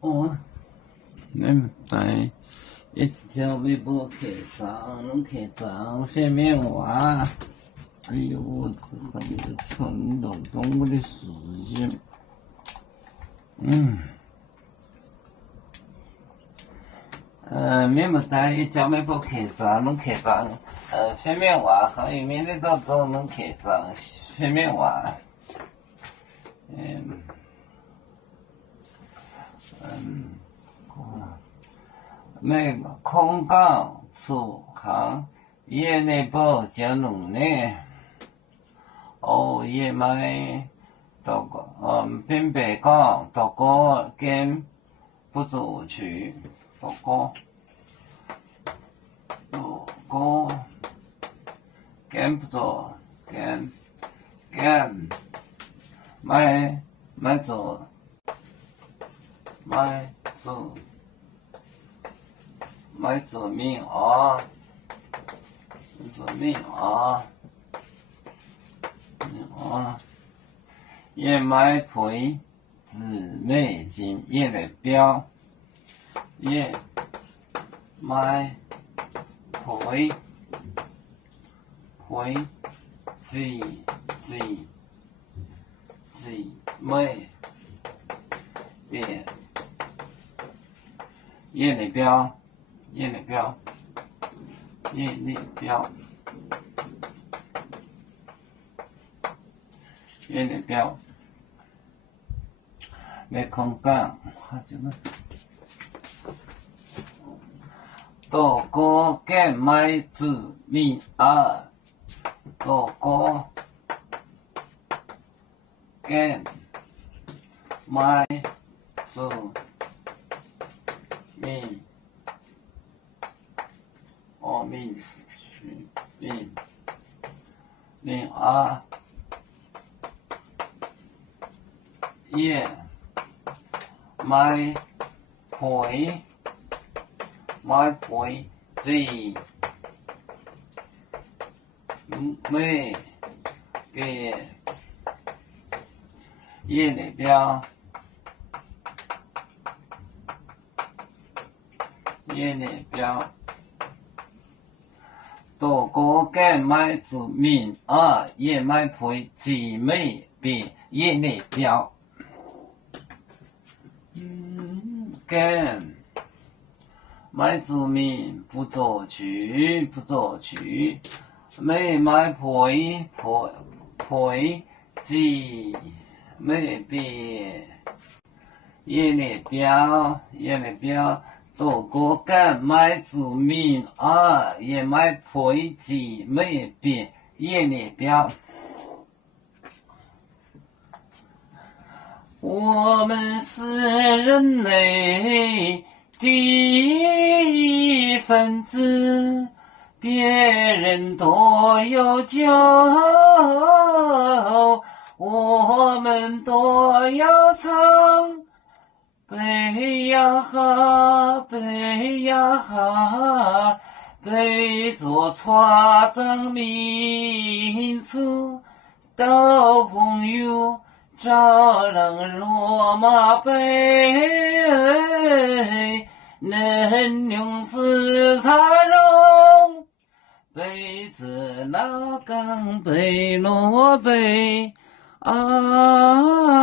哦，恁在一朝未无客长，拢客长下面话。哎呦，我这个冲动动我的事情。面不带一朝未无客长，拢客长。下面话可以面对到都拢客长下面话。那个空港出行业内部加入呢，也买到个并北港到个跟不足区到个跟不足跟买做面啊，做面啊，也买陪姊妹金也的表，也买陪姊妹变也的表。没空港，到个跟买子面啊，到个跟买子面。面啊，也买陪姊妹给也那边到个跟买子面啊，也买陪姊妹变也那边。跟买子面不作曲，没买陪姊妹变也那边。到个跟买子面啊，也买陪姊妹变也那边。我们是人类的一份子，别人多有酒，我们都要唱。背呀哈，背着船长民族到朋友照让罗马背，能用自茶容，背着老岗背罗背啊。